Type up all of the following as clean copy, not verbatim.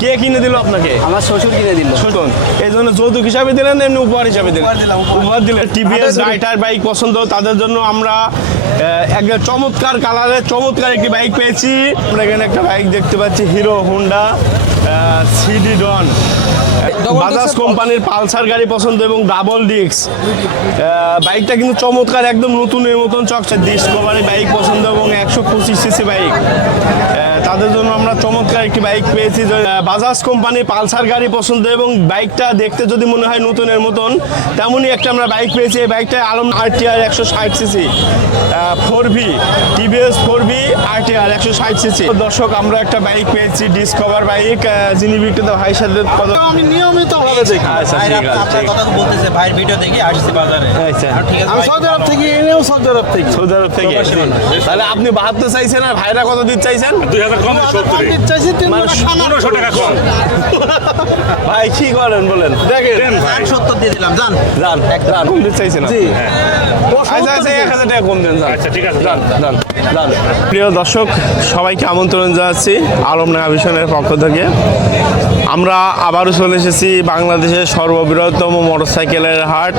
কে কিনে দিল আপনাকে? আমার শ্বশুর কিনে দিল। শ্বশুর এই জন্য যৌতুক হিসাবে দিলেন, এমনি উপহার হিসাবে দিলেন? উপহার দিলেন। টিভিএস রাইডার বাইক পছন্দ, তাদের জন্য আমরা একটা চমৎকার কালারের চমৎকার একটি বাইক পেয়েছি। আমরা এখানে একটা বাইক দেখতে পাচ্ছি, হিরো হোন্ডা সিডি ডন। বাজাজ কোম্পানির পালসার গাড়ি পছন্দ এবং ডাবল ডিস্ক বাইকটা কিন্তু চমৎকার, একদম নতুনের মতন চকচক। ডিসকভারি বাইক পছন্দ এবং 125 সিসি বাইক, তাদের জন্য আমরা চমৎকার একটি বাইক পেয়েছি। বাজাজ কোম্পানির পালসার গাড়ি পছন্দ এবং বাইকটা দেখতে যদি মনে হয় নতুনের মতন, তেমনই একটা আমরা বাইক পেয়েছি। এই বাইকটা Alam RTR 160 CC 4V, TVS 4V RTR 160 CC. দর্শক, আমরা একটা বাইক পেয়েছি, ডিসকভার বাইক, যিনি বিক্রেতা ভাইয়ের সাথে আমি নিয়মিত ভাবে দেখি। আচ্ছা, ঠিক আছে। আপনার কথা বলতেছে, ভাইয়ের ভিডিও দেখে আসছে বাজারে। আচ্ছা, ঠিক আছে, আমি সৌদি আরব থেকে এনেও সৌদি আরব থেকে। সৌদি আরব থেকে। তাহলে আপনি 72 চাইছেন আর ভাইরা কত দিতে চাইছেন? 2000 কম, 70 আমি চাইছি 1500 টাকা কম। ভাই কি করেন বলেন? দেখেন 70 দিয়ে দিলাম, জান। যান কম দিতে চাইছেন জি। আচ্ছা, 1000 টাকা কম দেন। আচ্ছা, ঠিক আছে, যান। প্রিয় দর্শক, সবাইকে আমন্ত্রণ জানাচ্ছি আলমডাঙ্গা ভিশনের পক্ষ থেকে। আমরা আবারও চলে এসেছি বাংলাদেশের সর্ববৃহত্তম মোটরসাইকেলের হাট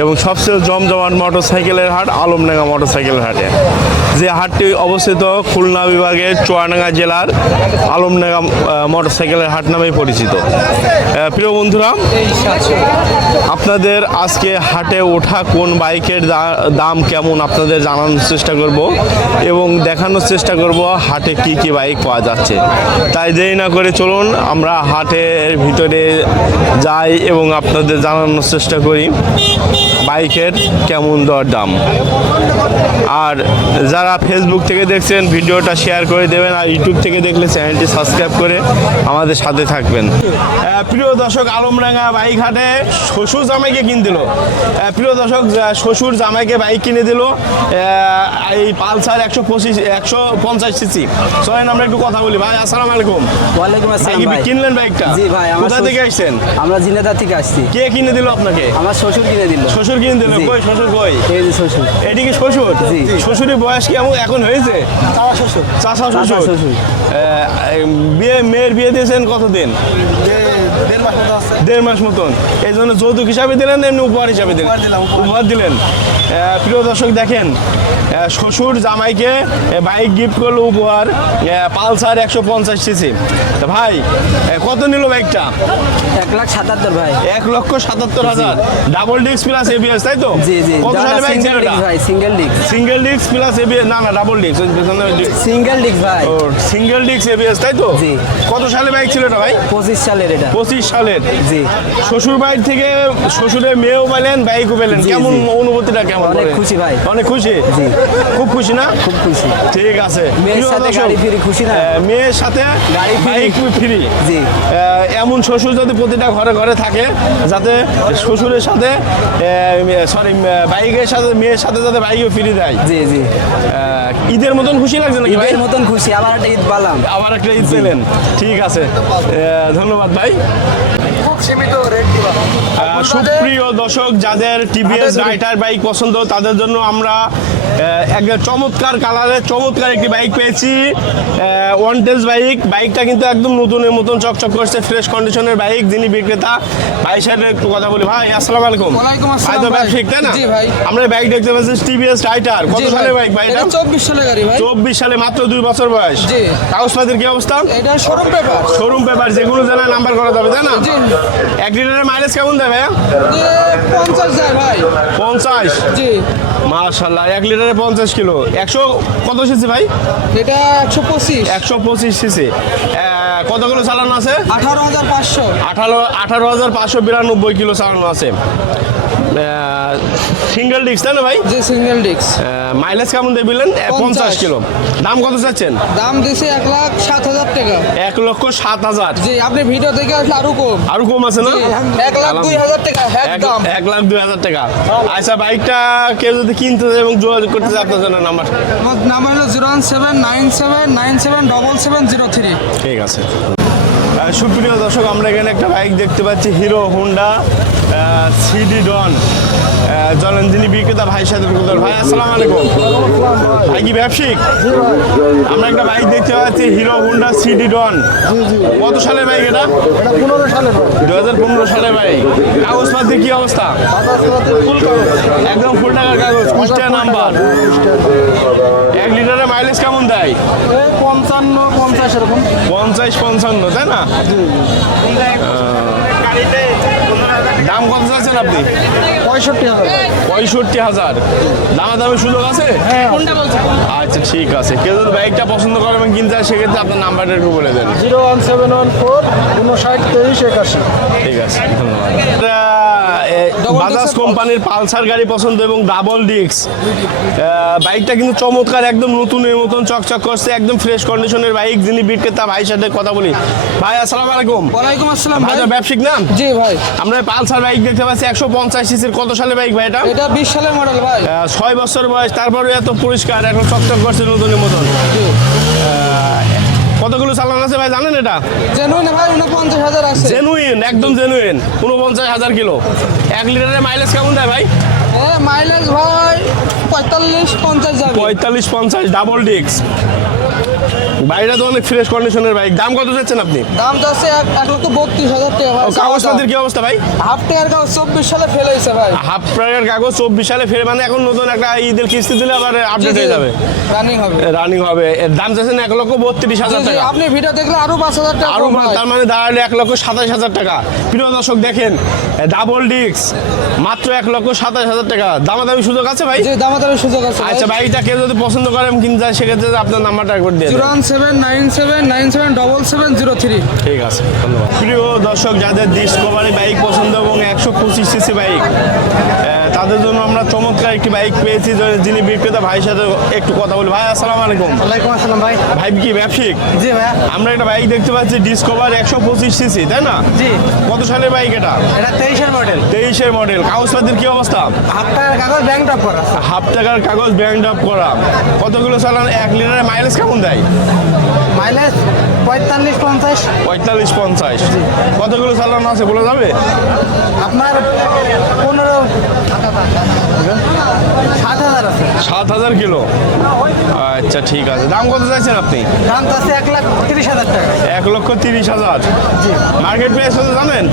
এবং সবচেয়ে জমজমাট মোটরসাইকেলের হাট আলমডাঙ্গা মোটরসাইকেলের হাটে। যে হাটটি অবস্থিত খুলনা বিভাগের চুয়াডাঙ্গা জেলার আলমডাঙ্গা মোটরসাইকেলের হাট নামেই পরিচিত। প্রিয় বন্ধুরা, আপনাদের আজকে হাটে ওঠা কোন বাইকের দাম কেমন আপনাদের জানানোর চেষ্টা করব এবং দেখানোর চেষ্টা করব হাটে কি কি বাইক পাওয়া যাচ্ছে। তাই দেরি না করে চলুন আমরা হাটের ভিতরে যাই এবং আপনাদের জানানোর চেষ্টা করি বাইকের কেমন দর দাম। আর যারা ফেসবুক থেকে দেখছেন ভিডিওটা শেয়ার করে দেবেন, আর ইউটিউব থেকে দেখলে চ্যানেলটি সাবস্ক্রাইব করে আমাদের সাথে থাকবেন। প্রিয় দর্শক, আলমডাঙ্গা বাইক হাটে শ্বশুর জামাইকে কিনে দিল। প্রিয় দর্শক, শ্বশুর জামাইকে বাইক কিনে দিল এই পালসার 150 সিসি। চলেন আমরা একটু কথা বলি। ভাই আসসালামু আলাইকুম। ওয়ালাইকুম আসসালাম ভাই। কিনলেন বাইকটা? জি ভাই। কোথা থেকে আসছেন? আমরা জিনেদা থেকে আসছি। কে কিনে দিল আপনাকে? আমার শ্বশুর কিনে দিল। শ্বশুর কিনে দিল? জি। কই শ্বশুর কই? এই যে শ্বশুর। এটি কি শ্বশুর? জি। শ্বশুরের বয়স কি এখন হয়েছে? চাচা শ্বশুর। চাচা চাচা শ্বশুর। শ্বশুর। মেয়ের বিয়ে দিয়েছেন কতদিন? 1.5 মাস মতন। এই জন্য যৌতুক হিসাবে দিলেন, এমনি উপহার হিসাবে দিলেন? উপহার দিলেন। প্রিয় দর্শক, দেখেন শ্বশুর জামাইকে বাইক গিফট করলো উপহার, পালসার 150 সিসি। ভাই কত নিল বাইকটা? 1,77,000 ভাই। 1,77,000। ডাবল ডিস্ক প্লাস ABS, তাই তো? জি জি। কত সালে বাইক ছিল এটা? ভাই single disc. Single disc plus ABS? না ডাবল ডিস্ক। সিঙ্গেল ডিস্ক ভাই। ও সিঙ্গেল ডিস্ক ABS, তাই তো? জি। কত সালে বাইক ছিল এটা ভাই? 25 সালের এটা। 25 সালের। জি। শ্বশুর বাড়ি থেকে শ্বশুরের মেয়েও পেলেন, বাইকও পেলেন, জি, কেমন জি। অনুভূতিটা কেমন? অনেক খুশি ভাই। অনেক খুশি? জি। খুব খুশি না? খুব খুশি। ঠিক আছে। মেয়ের প্রিয় সাথে দর্শক, গাড়ি ফ্রি, খুশি না? মেয়ের সাথে গাড়ি ফ্রি। Bike free. জি। এমন শ্বশুর যদি প্রতিটা ঘরে ঘরে থাকে, যাতে শ্বশুরের সাথে বাইকের সাথে মেয়ের সাথে যাতে বাইকও ফ্রি দেয়। জি জি। ঈদের মতন খুশি লাগছে নাকি ভাই? ঈদের মতন খুশি। আবার একটা ঈদ পালাম। আবার একটা ঈদ পেলেন। ঠিক আছে, ধন্যবাদ ভাই। সুপ্রিয় দর্শক, যাদের টিভিএস রাইডার বাইক পছন্দ, তাদের জন্য আমরা একটা চমৎকার কালারের চমৎকার একটি বাইক পেয়েছি, ওয়ান্টেজ বাইক। বাইকটা কিন্তু একদম নতুনের মতন চকচক করছে, ফ্রেশ কন্ডিশনের বাইক। যিনি বিক্রেতা ভাইয়ের সাথে একটু কথা বলি। ভাই আসসালামু আলাইকুম। ওয়ালাইকুম আসসালাম ভাই তো ভাই। ব্যবসায়িক, তাই না? জি ভাই। আমরা বাইক দেখতে পাচ্ছি টিভিএস রাইডার। কত জি ভাই। সালের বাইক ভাই এটা? 24 সালের গাড়ি ভাই। 24 সালে, মাত্র 2 বছর বয়স। জি। কাগজপাতির কি অবস্থা? এটা শোরুম পেপার। শোরুম পেপার, যেগুলো জানায় নাম্বার করা যাবে, তাই না? জি। 1 লিটারের মাইলেজ কেমন দেয় ভাইয়া? 50 যায় ভাই। 50? জি। মাশাআল্লাহ, 1 লিটারে 50 কিলো। 100 কত সিসি ভাই? এটা 125। 125 সিসি। কতগুলো চালানো আছে? 18,500। 18,592 কিলো চালানো আছে। সিঙ্গেল ডিস্ক, তাই না ভাই? জি সিঙ্গেল ডিস্ক। মাইলেজ কেমন দেবেন? 50 কিলো। দাম কত চাচ্ছেন? দাম দিছে 1,07,000 টাকা। 1,07,000। জি, আপনি ভিডিও দেখে আসলে আরো কম। আরো কম আছে না? 1,02,000 টাকা একদম। 1,02,000 টাকা। আচ্ছা, বাইকটা কেউ যদি কিনতে চায় এবং যোগাযোগ করতে চায়, আপনার জন্য নাম্বার? আমার নাম্বার হলো 01797977703। ঠিক আছে। সুপ্রিয় দর্শক, আমরা এখানে একটা বাইক দেখতে পাচ্ছি, হিরো হোন্ডা সিডি ডন। চলেন যিনি বিক্রেতা ভাইয়ের সাথে কথা বলবো। ভাই আসসালামু আলাইকুম। ভাই কি ব্যবসায়িক? আমরা একটা বাইক দেখতে পাচ্ছি, হিরো হোন্ডা সিডি ডন। কত সালের বাইক এটা? 15 সালে 2015 সালের বাইক। কাগজপত্রের কি অবস্থা? ফুল কাগজ একদম ফুল টাকার কাগজ, কুষ্টিয়া নাম্বার। 1 লিটারের মাইলেজ কেমন দেয়? 55-50 এরকম। 50-55, তাই না? দাম কত চাচ্ছেন আপনি? 65,000। 65,000। দামাদামি সুযোগ আছে? কোনটা বলছো? আচ্ছা ঠিক আছে। কেউ যদি বাইকটা পছন্দ করে এবং কিনতে হয়, সেক্ষেত্রে আপনার নাম্বারটা একটু বলে দেন। 01714 592381। ঠিক আছে, ধন্যবাদ। বাজাজ কোম্পানির পালসার গাড়ি পছন্দ এবং ডাবল ডিস্ক। বাইকটা কিন্তু চমৎকার, একদম নতুনের মতন চকচক করছে, একদম ফ্রেশ কন্ডিশনের বাইক। যিনি বিক্রেতা ভাইয়ের সাথে কথা বলি। ভাই আসসালামু আলাইকুম। ওয়ালাইকুম আসসালাম ভাই। ভাই ব্যবসায়িক নাম? জি ভাই, আমরা পালসার বাইক দেখতে পাচ্ছি 150 সিসির। কত সালে বাইক ভাই এটা? এটা 20 সালের মডেল ভাই। 6 বছর বয়স, তারপরে এত পরিষ্কার, এখন চকচক করছে নতুনের মতন। কতগুলো চালান আছে ভাই জানেন এটা? জেনুইন ভাই 49,000 আছে। জেনুইন, একদম জেনুইন। 49,000 কিলো। 1 লিটারের মাইলেজ কেমন দেয় ভাই? মাইলেজ ভাই 45-50 যাবে। 45-50, ডাবল ডিস্ক। বাইকটা তো অনেক ফ্রেশ কন্ডিশনের বাইক। দাম কত যাচ্ছেন আপনি? দাম তো আছে 1,32,000 টাকা ভাই। কাগজপত্রের কি অবস্থা ভাই? হাফ টাকার কাগজ 24 সালে ফেল হয়েছে ভাই। হাফ টাকার কাগজ 24 সালে ফের, মানে এখন নতুন একটা ঈদের কিস্তি দিলে আবার আপডেট হয়ে যাবে, রানিং হবে। রানিং হবে। এর দাম যাচ্ছেন 1,32,000 জি, জি, টাকা। আপনি ভিডিও দেখলে আরো 5,000 টাকা আরো কম ভাই। তার মানে দাঁড়ালে 1,27,000 টাকা। প্রিয় দর্শক দেখেন, ডাবল ডিস্ক মাত্র 1,27,000 টাকা। দামাদামি সুযোগ আছে ভাই? জি, দামাদারের সুযোগ আছে ভাই। আচ্ছা, বাইকটা কেউ যদি পছন্দ করে এবং কিনতে চায়, সেক্ষেত্রে আপনার নাম্বারটা একবার দিয়ে দেন। 01797977703। ঠিক আছে, ধন্যবাদ। প্রিয় দর্শক, যাদের ডিসকভারি বাইক পছন্দ এবং 125 সিসি বাইক, তাদের জন্য আমরা চমৎকার একটি বাইক পেয়েছি, যিনি বিক্রেতা ভাইয়ের সাথে একটু কথা বলি। ভাই আসসালামু আলাইকুম। ওয়ালাইকুম আসসালাম ভাই। ভাই কি ব্যবসায়িক? জি ভাইয়া। আমরা একটা বাইক দেখতে পাচ্ছি, ডিসকভার 125 সিসি, তাই না? জি। কত সালের বাইক এটা? এটা 23 এর মডেল। 23-এর মডেল। কাগজপাতির কি অবস্থা? হাফ টাকার কাগজ ব্যাংক ড্রপ করা। হাফ টাকার কাগজ ব্যাংক আপ করা। কতগুলো চালান? 1 লিটারের মাইলেজ কেমন দেয়? মাইলেজ 45-50। 45-50। কতগুলো চালানো আছে বলা যাবে? আপনার 15-7,000 আছে। 7,000 কিলো। আচ্ছা ঠিক আছে। দাম কত চাইছেন আপনি? দাম তো আছে 1,30,000 টাকা। 1,30,000। জি। মার্কেট প্রাইস কত জানেন?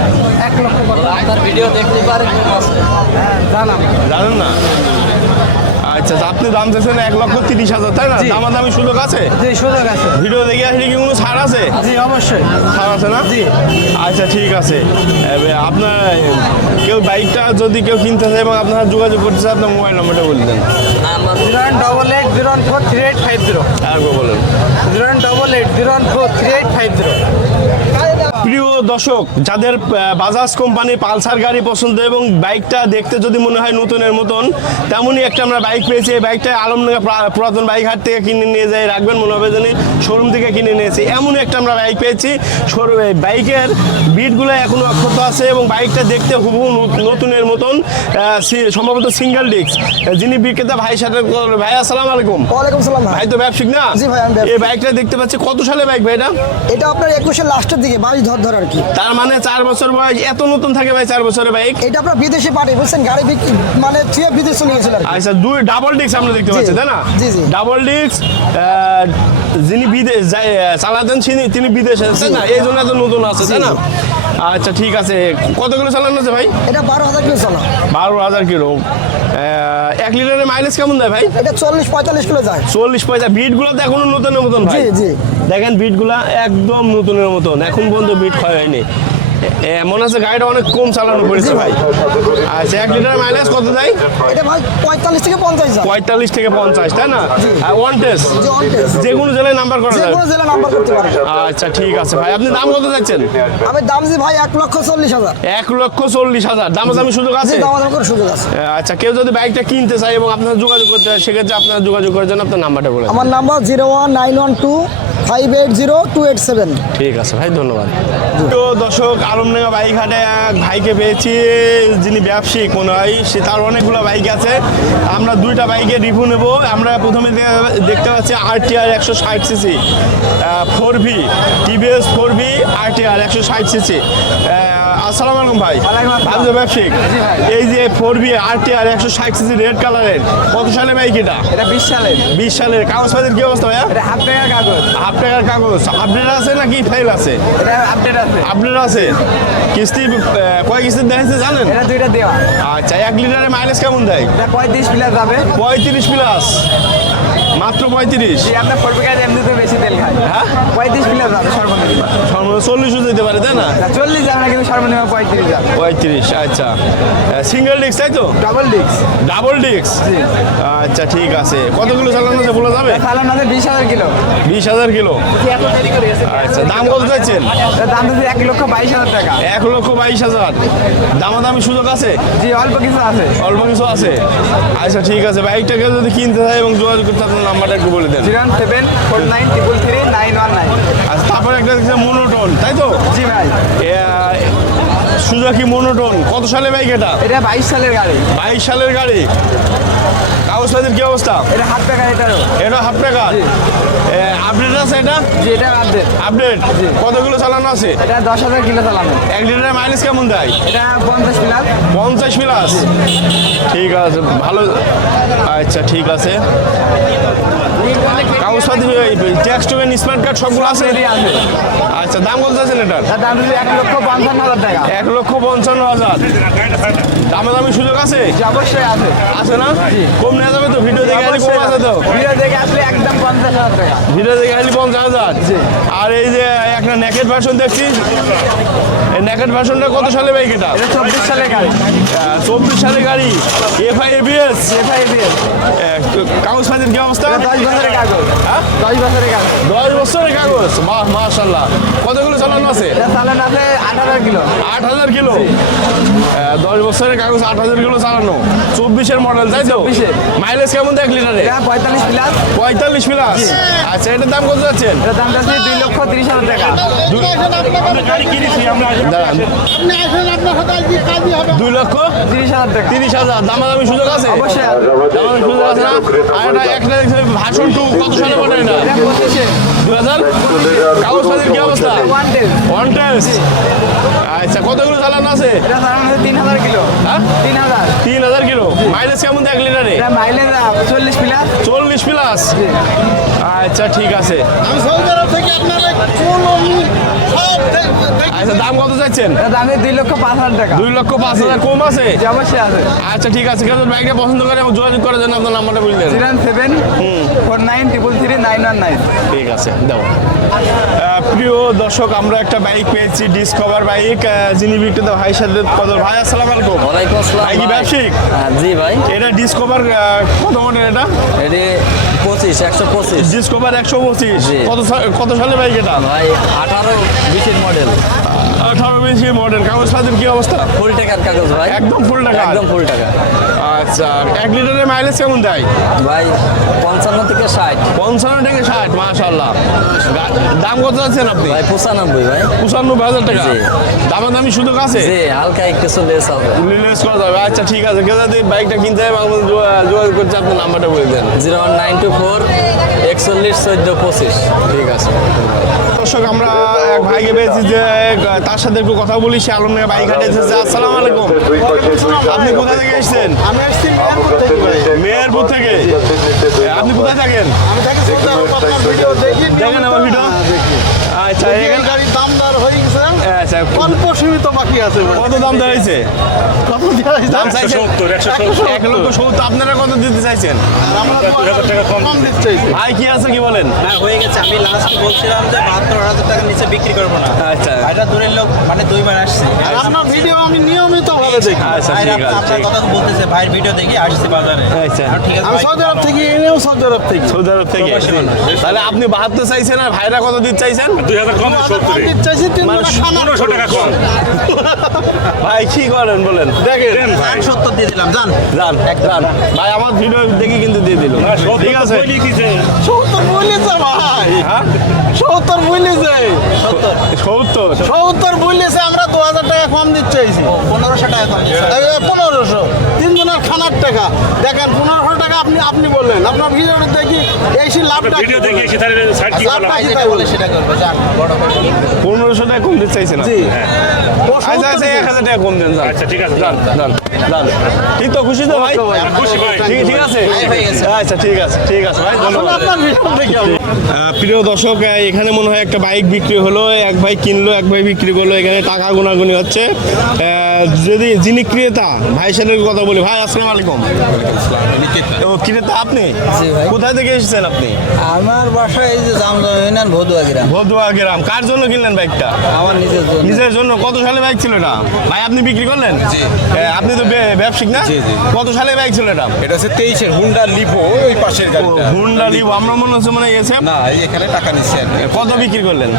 1 লক্ষ কত? আপনার ভিডিও দেখতে পারেন। জানাম। জানেন না? আচ্ছা, আপনি দাম চাইছেন 1,30,000, তাই না? জি। দামাদামি সুযোগ আছে? জি, সুযোগ আছে। ভিডিও দেখে আসলে কি কোনো ছাড় আছে? জি, অবশ্যই। ছাড় আছে না? জি। আচ্ছা ঠিক আছে। আপনার কেউ বাইকটা যদি কেউ কিনতে চায় এবং আপনারা যোগাযোগ করতে চায়, আপনার মোবাইল নম্বরটা বলে দেন। 01880143850। আরেকবার বলেন। 01880143850। প্রিয় দর্শক, যাদের বাজাজ কোম্পানি পালসার গাড়ি পছন্দ এবং বাইকটা দেখতে যদি মনে হয় নতুনের মতন, তেমনই একটা আমরা বাইক পেয়েছি। এই বাইকটা আলমডাঙ্গা পুরাতন বাইক হাট থেকে কিনে নিয়ে যাই রাখবেন, মনে হবে যেন শোরুম থেকে কিনে নিয়েছি। এমনই একটা আমরা বাইক পেয়েছি। বাইকের বিটগুলো এখনো অক্ষত আছে এবং বাইকটা দেখতে হুবহু নতুনের মতন, সম্ভবত সিঙ্গেল ডিস্ক। যিনি বিক্রেতা ভাইয়ের সাথে। ভাই আসসালামু আলাইকুম। ওয়ালাইকুম সালাম ভাই। ভাই তো ব্যবসায়িক না? জি ভাই, আমি ব্যবসায়িক। এই বাইকটা দেখতে পাচ্ছি, কত সালে বাইক ভাই এটা? এটা আপনার 21-এর লাস্টের দিকে 22 ধর আর কি। তার মানে 4 বছর বয়স, এত নতুন থাকে ভাই 4 বছরের বাইক? এটা আপনার বিদেশে পাঠিয়ে বলছেন, গাড়ি মানে থুয়ে বিদেশ চলে গেছিল আর কি। আচ্ছা, ডাবল ডিস্ক আমরা দেখতে জি। পাচ্ছি, তাই না? জি, জি। Double disc. যিনি বিদেশ চালাতেন তিনি বিদেশে, তাই না? এই জন্য এত নতুন আছে, তাই না? আচ্ছা ঠিক আছে। কতগুলো চালানো আছে ভাই? এটা 12,000 কিলো চলা। 12,000 কিলো। 1 লিটারের মাইলেজ কেমন দেয় ভাই? এটা 40-45 কিলো যায়। 40-50। বিটগুলো তো এখনো নতুনের মতন ভাই। জি, জি। দেখেন বিটগুলা একদম নতুনের মতন, এখন পর্যন্ত বিট ক্ষয় হয়নি। মনে হচ্ছে গাড়িটা অনেক কম চালানো পড়েছে ভাই। আচ্ছা, 1 লিটার মাইলেজ কত দেয়? এটা ভাই 45 থেকে 50 যায়। 45 থেকে 50, তাই না? One test. G, on test। যে কোনো জেলায় নাম্বার করা যে যাবে। কোনো জেলা নাম্বার করতে পারে। আচ্ছা ঠিক আছে ভাই। আপনি দাম কত যাচ্ছেন? আমি দাম দিই ভাই 1,40,000। 1,40,000। দামাদামি সুযোগ জি, আছে? দামাদামি করার সুযোগ আছে। আচ্ছা, কেউ যদি বাইকটা কিনতে চায় এবং আপনার যোগাযোগ করতে হয়, সেক্ষেত্রে আপনার যোগাযোগ করার জন্য আপনার নাম্বারটা বলে দেন। আমার নাম্বার 01912580287। ঠিক আছে ভাই, ধন্যবাদ। তো দর্শক, আলমডাঙ্গা বাইক হাটে এক ভাইকে পেয়েছি, যিনি ব্যবসায়িক মনে হয়। তার অনেকগুলো বাইক আছে। আমরা 2টা বাইকের রিভিউ নেব। আমরা প্রথমে দেখতে পাচ্ছি RTR 160 CC 4V, TVS 4V RTR 160 CC. আসসালামু আলাইকুম ভাই। ওয়ালাইকুম আসসালাম। আপনি তো ব্যবসায়িক। এই যে 4B RTR 160 সিসি রেড কালারের কত সালে বাইক এটা? এটা 20 সালের। 20 সালের। কাগজপাতির কি অবস্থা ভাইয়া? এটা হাফ টাকার কাগজ। হাফ টাকার কাগজ আপডেট আছে নাকি ফাইল আছে? এটা আপডেট আছে। আপডেট আছে। কিস্তি কয় কিস্তি দেখেছে জানেন? এটা দুইটা দেওয়া। আচ্ছা 1 লিটারে মাইলেজ কেমন দেয়? এটা 35 প্লাস যাবে। 35 প্লাস, মাত্র 35। জি, আপনার 4B গাড়ি এমনিতে বেশি তেল খায়। হ্যাঁ 35 প্লাস যাবে সর্বনিম্ন। সর্বনিম্ন 40 যেতে পারে তাই না? 40 যাবে না, কিন্তু সর্বনিম্ন 35 যাবে। 35। আচ্ছা সিঙ্গেল ডিস্ক তাই তো? Double disc. Double disc. আচ্ছা ঠিক আছে। কতগুলো চালানো আছে বলা যাবে? চালান আছে 20,000 কিলো। 20,000 কিলো। এত দেরি করে এসে আচ্ছা দাম কত চাইছেন? এটার দাম হচ্ছে 1,22,000 টাকা। 1,22,000। দামাদামি সুযোগ আছে? জি, অল্প কিছু আছে। অল্প কিছু আছে। আচ্ছা ঠিক আছে। বাইকটাকে যদি কিনতে চাই এবং যোগাযোগ করতে আপনার নাম্বারটা একটু বলে দেন। 01749333919। আচ্ছা তারপরে একটা দেখছি মোনোটোন তাই তো? জি ভাই, সুজুকি মোনোটোন কত সালে বাইক এটা? এটা 22 সালের গাড়ি। 22 সালের গাড়ি। কাগজপাতির কি অবস্থা? এটা হাফ টাকা এটারও। এটা হাফ টাকা। আপডেট আছে এটা? জি, এটা আপডেট। আপডেট কতগুলো চালানো আছে? এটা 10,000 কিলো চালানো। 1 লিটারের মাইলেজ কেমন দেয়? এটা 50 প্লাস। 50 প্লাস। ঠিক আছে ভালো। আচ্ছা ঠিক আছে। কাগজপাতি ট্যাক্স টোকেন স্মার্ট কার্ড সবগুলো আছে? রেডি আছে। আচ্ছা দাম কত চাইছেন এটার? তার দাম হচ্ছে 1,55,000 টাকা। 1,55,000। দামাদামি সুযোগ আছে? জি, অবশ্যই আছে। আছে না? কম নেওয়া যাবে তো? ভিডিও দেখে আসলে কম আছে তো? ভিডিও দেখে আসলে একদম 50,000 টাকা। ভিডিও দেখে আসলে 50,000। আর এই যে একটা নেকেট ভার্সন দেখছি, এই নেকেট ভার্সনটা কত সালে বাইক এটা? এটা 24 সালের গাড়ি। 24 সালের গাড়ি। FI ABS. FIBS। কাগজপাতির কি অবস্থা? এটা 10 বছরের কাগজ। হ্যাঁ? 10 বছরের কাগজ। 10 বছরের কাগজ। বাহ মাশাআল্লাহ। কতগুলো চালানো আছে? এটা চালান আছে 8,000 কিলো। 8,000 কিলো। 10 বছরের কাগজ 8,000 কিলো চালানো। 24-এর মডেল তাই তো? 24-এর। মাইলেজ কেমন দেয় লিটারে? এটা 45 প্লাস। 45 প্লাস। আচ্ছা এটার দাম কত যাচ্ছেন? এটার দাম আছে 2,30,000 টাকা। আমরা গাড়ি কিনেছি আমরা দাঁড়ান। 2,30,000 টাকা। 30,000। দামাদামি সুযোগ আছে? অবশ্যই আছে। দামাদামি সুযোগ আছে না? আর একটা দেখছি ভার্সন 2 কত সালে মডেল এটা? এটা 25-এ। 2000। কাগজপাতির কি অবস্থা? One test. One test. আচ্ছা কতগুলো চালানো আছে? এটা চালান আছে 3,000 কিলো। হ্যাঁ 3,000। 3,000 কিলো। মাইলেজ কেমন দেয় লিটারে? এটা মাইলেজ 40 প্লাস। 40 প্লাস। আচ্ছা ঠিক আছে। আমি সৌদি আরব থেকে আপনার আচ্ছা দাম কত চাইছেন? এটা দাম 2,05,000 টাকা। 2,05,000 কম আছে? জি, অবশ্যই আছে। আচ্ছা ঠিক আছে। কেউ যদি বাইকটা পছন্দ করে এবং যোগাযোগ করার জন্য আপনার নাম্বারটা বললেন। 01749333919। ঠিক আছে দাও। প্রিয় দর্শক আমরা একটা বাইক পেয়েছি, ডিসকভার বাইক। যিনি বিক্রেতা ভাইয়ের সাথে কত ভাই আসসালামু আলাইকুম। ওয়ালাইকুম আসসালাম ভাই কি ভাই। ব্যবসায়িক? জি ভাই, এটা ডিসকভার কত মডেল এটা? এটি 125 ডিসকভার 125। জি। কত সালে বাইক এটা? ভাই 18-20 মডেল। 18-20 মডেল। কাগজপাতির কি অবস্থা? ফুল টাকার কাগজ ভাই। একদম ফুল টাকা। একদম ফুল টাকা আচ্ছা 1 লিটারের মাইলেজ কেমন দেয়? ভাই 55 থেকে 60। 55 থেকে 60। মাশাআল্লাহ। দাম কত যাচ্ছেন আপনি? ভাই 95 ভাই। 95,000 টাকা। জি। দামাদামি সুযোগ আছে? জি, হালকা একটু লেস হবে। রিলিজ করা যাবে। আচ্ছা ঠিক আছে। কেউ যদি বাইকটা কিনতে হয় আমাদের যোগাযোগ করছে আপনার নাম্বারটা বলে দেন। 01924 41 14 25। ঠিক আছে। দর্শক আমরা এক ভাইকে পেয়েছি যে তার সাথে একটু কথা বলি। সে আলমনগর বাইক হাটে এসেছে। আসসালামু আলাইকুম। আপনি কোথা থেকে এসেছেন? আমি আসছি মেহেরপুর থেকে ভাই। মেহেরপুর থেকে। আপনি কোথায় থাকেন? আমি থাকি সৌদি আরব, আপনার ভিডিও দেখি। দেখেন আমার ভিডিও? দেখি। আচ্ছা এই এখানে গাড়ির দাম দর হয়ে গেছে, আচ্ছা অল্প সীমিত বাকি আছে ভাই। কত দাম দেওয়া হয়েছে? কত দেওয়া হয়েছে? দাম চাইছেন 170 1,70,000। আপনারা কত দিতে চাইছেন? আমরা 2,000 টাকা কম দিতে চাইছি। ভাই কি আছে কি বলেন? হ্যাঁ হয়ে গেছে। আমি লাস্ট বলছিলাম যে 72,000 টাকার নিচে বিক্রি করবো না। আচ্ছা ভাইটা দূরের লোক, মানে 2 বার আসছে। আর আপনার ভিডিও আমি নিয়মিত ভাবে দেখি। আচ্ছা ভাইরা ঠিক আছে আপনার ঠিক কথা বলতেছে, ভাইয়ের ভিডিও দেখে আসছে বাজারে। আচ্ছা। আর ঠিক আছে আমি ভাই, সৌদি আরব থেকে এনেও সৌদি আরব থেকে। সৌদি আরব থেকে। তাহলে আপনি 72 চাইছেন আর ভাইরা কত দিতে চাইছেন? 2,000 কম 70। দিতে চাইছি 1500 টাকা কম। ভাই কি করেন বলেন? দেন ভাই। 70 দিয়ে দিলাম, জান। যান যান ভাই আমার ভিডিও দেখি কিন্তু দিয়ে দিল। না, 70 ঠিক আছে। বলি কি যে 70 বলেছে ভাই। হ্যাঁ 70 বলেছে। 70 70 বলেছে, আমরা 2,000 টাকা কম দিচ্ছে 1500 টাকা কম দিচ্ছে। 1500 তিনজনের খানার টাকা দেখেন 1500 টাকা আপনি বললেন আপনার ভিডিওটা দেখি এই লাভটা ভিডিও দেখে এসে তাহলে সাইড কি লাভটা বলা কি যেটা বলে সেটা করবে, যান, বড় ভাই। 1500 টাকা কম দিতে চাইছেন জি আচ্ছা আচ্ছা 1000 টাকা কম দেন আচ্ছা ঠিক আছে যান যান যান ঠিক তো খুশি তো ভাই খুশি ভাই ঠিক আছে হয়ে গেছে। আচ্ছা ঠিক আছে ভাই ধন্যবাদ প্রিয় দর্শক এখানে মনে হয় একটা বাইক বিক্রি হলো এক ভাই কিনলো এক ভাই বিক্রি করলো এখানে টাকা গোনাগুনি হচ্ছে যদি যিনি ক্রেতা ভাই সাথে কথা বলি ভাই আসসালামু আলাইকুম ও ক্রেতা আপনি কোথায় থেকে এসেছেন আপনি আমার বাসা এই যে জামজমিনান ভদুয়া গ্রাম। ভদুয়া গ্রাম কার জন্য কিনলেন বাইকটা আমার নিজের জন্য। নিজের জন্য কত সালে বাইক ছিল এটা ভাই আপনি বিক্রি করলেন আপনি তো ব্যবসায়িক না কত সালে বাইক ছিল এটা এটা হচ্ছে 23-এর হুন্ডা লিভো ওই পাশের গাড়িটা। হুন্ডা লিভো আমরা মনে হচ্ছে মানে গেছে না এই এখানে টাকা নিচ্ছে আর কি। কত বিক্রি করলেন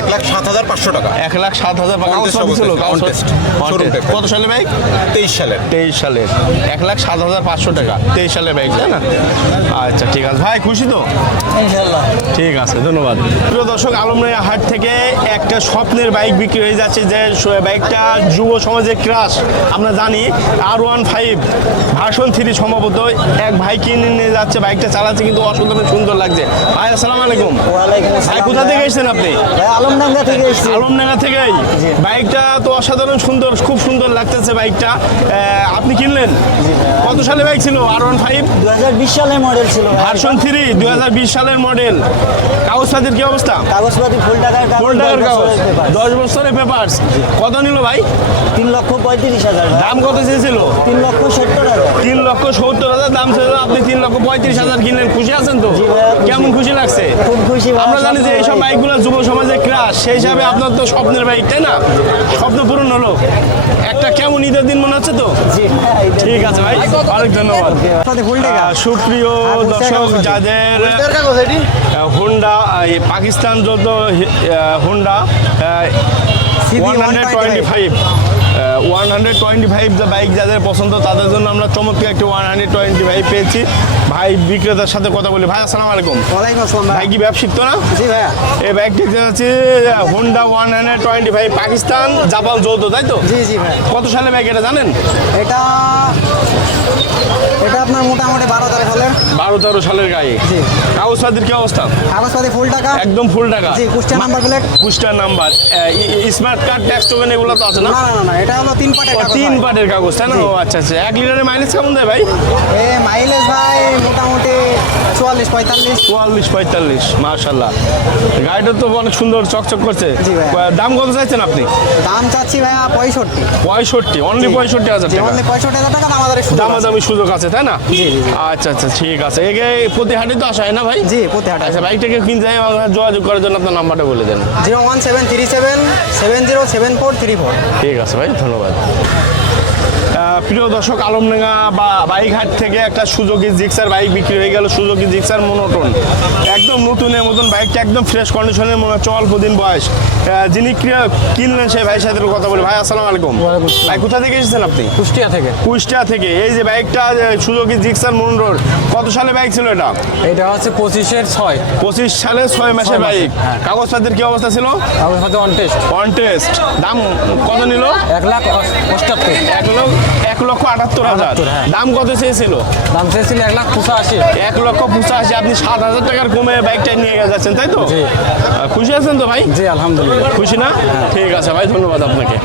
1,07,500 টাকা 1,07,000 কাগজ Contest ছিল অবস্থায়, contest, showroom paper। কত সালে বাইক 23 সালের 23 সালের 1,07,500 টাকা 23 সালে বাইক তাই না আচ্ছা ঠিক আছে ভাই খুশি তো ইনশাল্লাহ। ঠিক আছে ধন্যবাদ প্রিয় দর্শক আলমডাঙ্গা হাট থেকে একটা স্বপ্নের বাইক বিক্রি হয়ে যাচ্ছে যে বাইকটা যুব সমাজের ক্রাশ আমরা জানি R15 ভার্সন 3 সম্ভবত এক ভাই কিনে নিয়ে যাচ্ছে বাইকটা চালাচ্ছে কিন্তু অসাধারণ সুন্দর লাগছে ভাই আসসালামু আলাইকুম ওয়ালাইকুম ভাই আসসালাম। কোথা থেকে এসেছেন আপনি ভাই আলমডাঙ্গা থেকে এসেছি। আলমডাঙ্গা থেকেই বাইকটা তো অসাধারণ সুন্দর খুব সুন্দর লাগতেছে বাইকটা আপনি কিনলেন কত সালে বাইক ছিল R15 2020 সালের মডেল ছিল ভাই। ভার্সন 3 2020 সালের মডেল কাগজপাতির কি অবস্থা কাগজপাতি ফুল টাকার কাগজ। ফুল টাকার 10 কাগজ বছরের paper। 10 বছরের পেপারস কত নিল ভাই 3,35,000 ভাই। দাম কত চেয়েছিল 3,70,000। 3,70,000 দাম ছিল আপনি 3,35,000 কিনলেন খুশি আছেন তো জি ভাইয়া, খুশি। কেমন খুশি লাগছে খুব খুশি ভাই। আমরা জানি যে এইসব স্বপ্ন বাইকগুলো যুব সমাজের ক্রাশ সেই হিসাবে আপনার তো স্বপ্নের বাইক তাই না স্বপ্ন পূরণ হলো একটা কেমন ঈদের দিন মনে হচ্ছে তো জি ভাই। ঠিক আছে ভাই অনেক ধন্যবাদ কাগজপাতি ফুল টাকা। সুপ্রিয় দর্শক যাদের হুন্ডা পাকিস্তান যত হুন্ডা 125 125 দ্য বাইক যাদের পছন্দ তাদের জন্য আমরা চমৎকার একটি 125 পেয়েছি ভাই বিক্রেতার সাথে কথা বলি ভাই আসসালামু আলাইকুম ওয়ালাইকুম আসসালাম ভাই ভাই। কি ব্যবসায়িক তো না জি ভাইয়া। এই বাইকটি হচ্ছে হুন্ডা 125 পাকিস্তান জাপান যৌথ তাই তো জি জি ভাই। কত সালে বাইক এটা জানেন এটা আপনার মোটামুটি 12 সালের। 12-13 সালের গাড়ি জি। কাগজপাতির কি অবস্থা কাগজপাতি ফুল টাকা। একদম ফুল টাকা জি, Kushtia number plate. Kushtia number smart card tax token এগুলো তো আছে না না এটা হলো 3 পাটের কাগজ। 3 ভাই। পার্টের কাগজ তাই না জি। ও আচ্ছা 1 লিটারের মাইলেজ কেমন দেয় ভাই এ মাইলেজ ভাই মোটামুটি 44-45। 44-45 মাশাআল্লাহ গাড়িটা তো অনেক সুন্দর চকচক করছে জি ভাই। দাম কত চাইছেন আপনি দাম চাচ্ছি ভাইয়া 65। 65 অনলি 65,000 টাকা অনলি 65,000 টাকা দামাদারের সুযোগ আছে। দামাদামি সুযোগ আছে তাই না জি, জি, জি। আচ্ছা ঠিক আছে এগে প্রতি হাটে তো আসা হয় না ভাই জি প্রতি হাটে। আচ্ছা বাইকটাকে কিনতে যাই যোগাযোগ করার জন্য আপনার নাম্বারটা বলে দেন 01737707434। ঠিক আছে ভাই ধন্যবাদ প্রিয় দর্শক আলমডাঙ্গা বা বাইকহাট থেকে একটা সুজুকি জিক্সার বাইক বিক্রি হয়ে গেল সুজুকি জিক্সার মনোটন একদম নতুনের মতন বাইকটা একদম ফ্রেশ কন্ডিশনের মনে হচ্ছে অল্প দিন বয়স যিনি কিনলেন সেই ভাইয়ের সাথে কথা বলি ভাই আসসালামু আলাইকুম ভাই কোথা থেকে এসেছেন আপনি কুষ্টিয়া থেকে। কুষ্টিয়া থেকে এই যে বাইকটা সুজুকি জিক্সার মনোটন কত সালে বাইক ছিল এটা এটা হচ্ছে 25-এর 6। 25 সালে 6 মাসের বাইক কাগজপত্রের কি অবস্থা ছিল কাগজপাতি অন টেস্ট। অন টেস্ট দাম কত নিল 1,78,000। 1,78,000 হ্যাঁ। দাম কত চেয়েছিল দাম চেয়েছিল 1,85,000। 1,85,000 আপনি 7,000 টাকার কমে বাইকটা নিয়ে যাচ্ছেন তাই তো জি। খুশি আছেন তো ভাই জি আলহামদুলিল্লাহ। খুশি না ঠিক আছে ভাই ধন্যবাদ আপনাকে